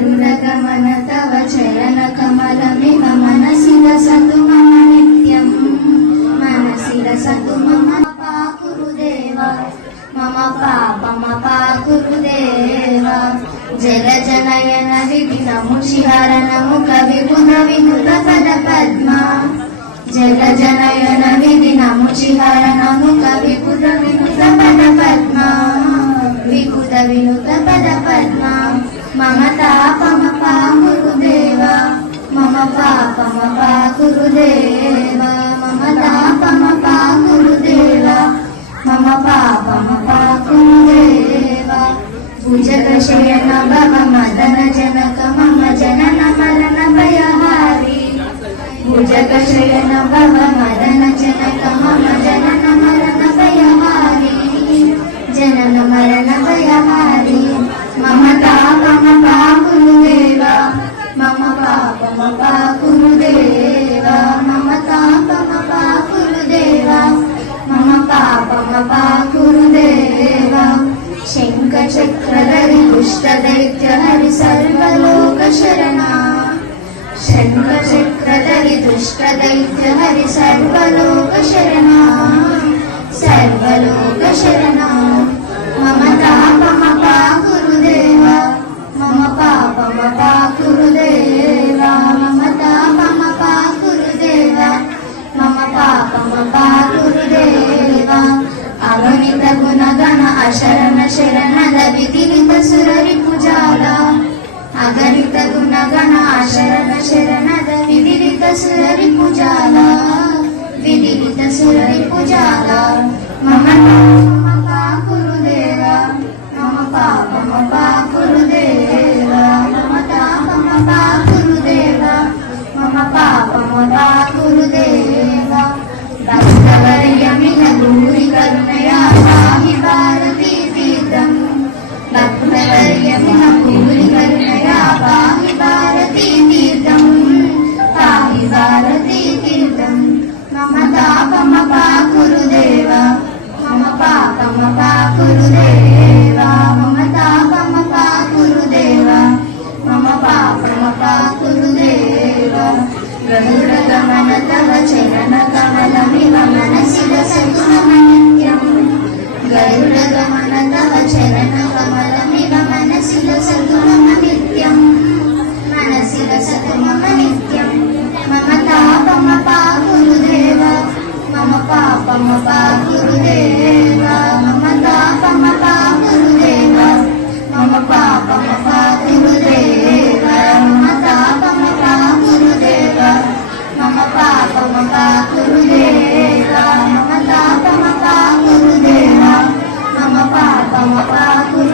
गरुडगमन तव चरणकमलमिव मनसि रसतु मम नित्यं मनसि रसतु मम पाकुरुदेव मम पापमपाकुरुदेव जलजनयन विधिनमुचिहरणमुख विबुध विनुत पदपद्मा जलजनयन विधिनमुचिहरणमुख विबुध विनुत पदपद्मा विबुध विनुत पदपद्मा मम तापमपाकुरुदेव मम पापमपाकुरुदेव मम तापमपाकुरुदेव मम पापमपाकुरुदेव भुजगशयन भव मदन जनक मम जनन मरण भयहारी भुजगशयन भव मदन जनक मम जनन मरण भयहारी जनन मरण भयहारी मम तापमपाकुरुदेव मम पापमपाकुरुदेव मम तापमपाकुरुदेव मम पापमपाकुरुदेव शङ्खचक्रधरि दुष्टदैत्य हरि सर्वलोकशरणा शङ्खचक्रधरि दुष्टदैत्य हरि सर्वलोकशरणा सर्वलोकशरणा मम तापमपाकुरुदेव मम पापमपाकुरुदेव मम तापमपाकुरुदेव मम पापमपाकुरुदेव अगणित गुणगण अशरण शरणद विधिलित सुररिपुजाल अगणित गुणगण अशरण शरणद विधिलित सुररिपुजाल विधिलित सुररिपुजाल मम पापमपाकुरुदेव मम पापमपाकुरुदेव मम तापमपाकुरुदेव मम पापमपाकुरुदेव भक्तवर्यमिह भूरि करुणया पाहि भारती तीर्थम् भक्तवर्यमिह भूरि करुणया पाहि भारती तीर्थम् पाहि भारती तीर्थम् मम तापमपाकुरुदेव मम पापमपाकुरुदेव मम तापमपाकुरुदेव मम पापमपाकुरुदेव गरुडगमन तव चरणकमलमिव मनसि रसतु मम नित्यं गरुडगमन तव चरणकमलमिव मनसि रसतु मम नित्यं मनसि रसतु मम नित्यं मम तापमपाकुरुदेव मम पापमपाकुरुदेव मम तापमपाकुरुदेव मम पापमपाकुरुदेव मम तापमपाकुरुदेव मम पापमपाकुरुदेव मम तापमपाकुरुदेव मम पापमपाकुरुदेव